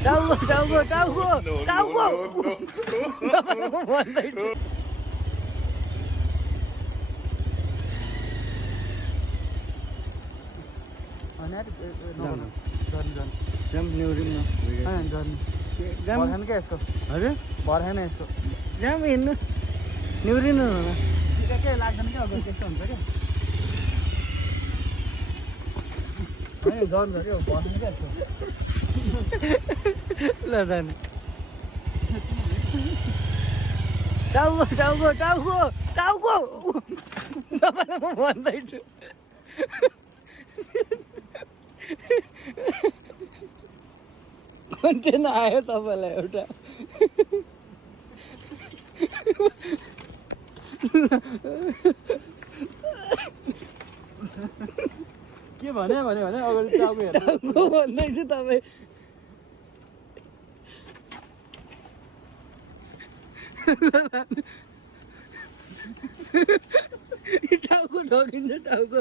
टाउको टाउको टाउको टाउको तपाईँलाई म भन्दैछु जाम न्युरिम न जाम क्या यसको हजुर बर्खाएन यसको जाम हिँड्नु न्युरिनु होला के लाग्दैन क्या अब त्यस्तो हुन्छ क्या होइन झर्छ क्या बर्खाएन क्या यसको ल जानु टाउको टाउको टाउको टाउको तपाईँलाई म भन्दैछु कन्टेन आयो तपाईँलाई एउटा के भने अगाडि टाउको टाउको भन्दैछु तपाईँ टाउको ढकिन्छ टाउको